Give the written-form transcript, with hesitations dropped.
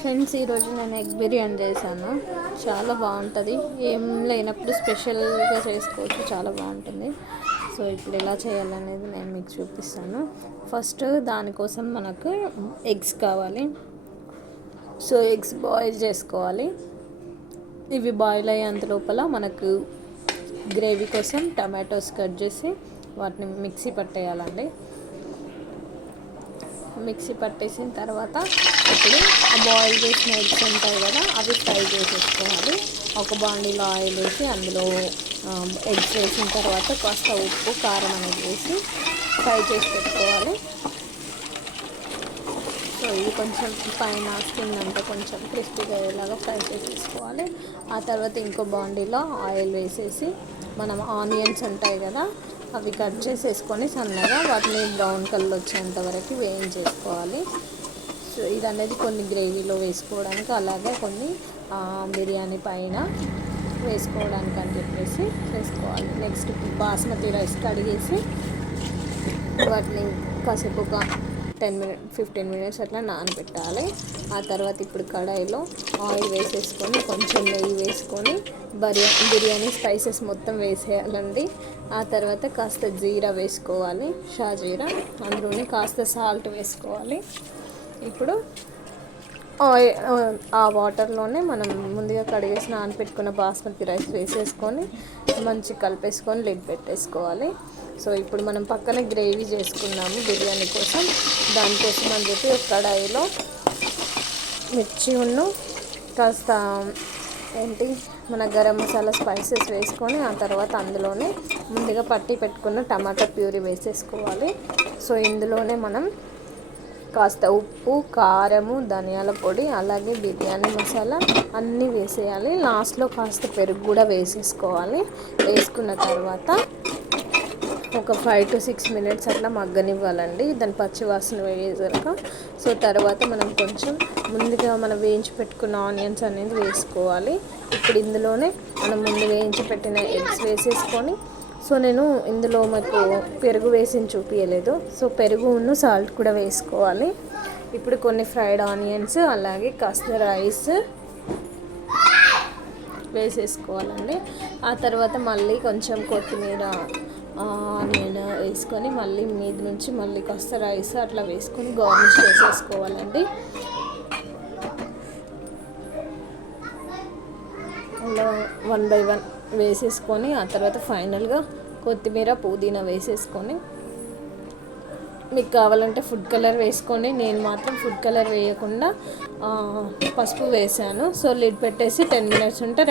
Friends, ఈరోజు నేను egg biryani చేశాను. చాలా బాగుంటుంది. ఏం లేనప్పుడు స్పెషల్గా చేసుకోవచ్చు, చాలా బాగుంటుంది. సో ఇప్పుడు ఎలా చేయాలనేది నేను మీకు చూపిస్తాను. ఫస్ట్ దానికోసం మనకు ఎగ్స్ కావాలి. సో ఎగ్స్ బాయిల్ చేసుకోవాలి. ఇవి బాయిల్ అయ్యేంత లోపల మనకు గ్రేవీ కోసం టమాటోస్ కట్ చేసి వాటిని మిక్సీ పట్టేయాలండి. మిక్సీ పట్టేసిన తర్వాత ఇప్పుడు బాయిల్ చేసిన ఎగ్స్ ఉంటాయి కదా, అవి ఫ్రై చేసేసుకోవాలి. ఒక బాండీలో ఆయిల్ వేసి అందులో ఎగ్స్ వేసిన తర్వాత కాస్త ఉప్పు కారం అనేది వేసి ఫ్రై చేసి పెట్టుకోవాలి. సో ఇది కొంచెం పైన స్కిన్ అంతా కొంచెం క్రిస్పీగా అయ్యేలాగా ఫ్రై చేసేసుకోవాలి. ఆ తర్వాత ఇంకో బాండీలో ఆయిల్ వేసేసి మనం ఆనియన్స్ ఉంటాయి కదా, అవి కట్ చేసేసుకొని సన్నగా వాటిని బ్రౌన్ కలర్ వచ్చేంత వరకు వేయించేసుకోవాలి. సో ఇది అనేది కొన్ని గ్రేవీలో వేసుకోవడానికి, అలాగే కొన్ని బిర్యానీ పైన వేసుకోవడానికి అని చెప్పేసి వేసుకోవాలి. నెక్స్ట్ బాస్మతి రైస్ కడిగేసి వాటిని కాసేపు ఒక 15 మినిట్స్ అట్లా నానబెట్టాలి. ఆ తర్వాత ఇప్పుడు కడాయిలో ఆయిల్ వేసేసుకొని కొంచెం నెయ్యి వేసుకొని బిర్యానీ స్పైసెస్ మొత్తం వేసేయాలండి. ఆ తర్వాత కాస్త జీరా వేసుకోవాలి, షాజీరా. అందులోనే కాస్త సాల్ట్ వేసుకోవాలి. ఇప్పుడు ఆ వాటర్లోనే మనం ముందుగా కడిగేసి నానబెట్టుకున్న బాస్మతి రైస్ వేసేసుకొని మంచి కలిపేసుకొని లిడ్ పెట్టేసుకోవాలి. సో ఇప్పుడు మనం పక్కన గ్రేవీ చేసుకున్నాము బిర్యానీ కోసం. దానికోసం అని చెప్పి ఒక కడాయిలో మిర్చి కాస్త మన గరం మసాలా స్పైసెస్ వేసుకొని ఆ తర్వాత అందులోనే ముందుగా పట్టి పెట్టుకున్న టమాటా ప్యూరీ వేసేసుకోవాలి. సో ఇందులోనే మనం కాస్త ఉప్పు, కారము, ధనియాల పొడి, అలాగే బిర్యానీ మసాలా అన్నీ వేసేయాలి. లాస్ట్లో కాస్త పెరుగు కూడా వేసేసుకోవాలి. వేసుకున్న తర్వాత ఒక 5 to 6 మినిట్స్ అట్లా మగ్గనివ్వాలండి, దాని పచ్చివాసన వేసాక. సో తర్వాత మనం కొంచెం ముందుగా మనం వేయించి పెట్టుకున్న ఆనియన్స్ అనేది వేసుకోవాలి. ఇప్పుడు ఇందులోనే మనం ముందు వేయించి పెట్టిన ఎగ్స్ వేసేసుకొని, సో నేను ఇందులో మాకు పెరుగు వేసి చూపించలేదు, సో పెరుగును సాల్ట్ కూడా వేసుకోవాలి. ఇప్పుడు కొన్ని ఫ్రైడ్ ఆనియన్స్ అలాగే కాస్త రైస్ వేసేసుకోవాలండి. ఆ తర్వాత మళ్ళీ కొంచెం కొత్తిమీర, ఆనియన్ వేసుకొని మళ్ళీ మీద నుంచి మళ్ళీ కాస్త రైస్ అట్లా వేసుకొని గార్నిష్ చేసేసుకోవాలండి. అలా 1 by 1 వేసేసుకొని ఆ తర్వాత ఫైనల్గా కొత్తిమీర, పుదీనా వేసేసుకొని మీకు కావాలంటే ఫుడ్ కలర్ వేసుకోండి. నేను మాత్రం ఫుడ్ కలర్ వేయకుండా పసుపు వేసాను. సో లిడ్ పెట్టేసి 10 మినిట్స్ ఉంటే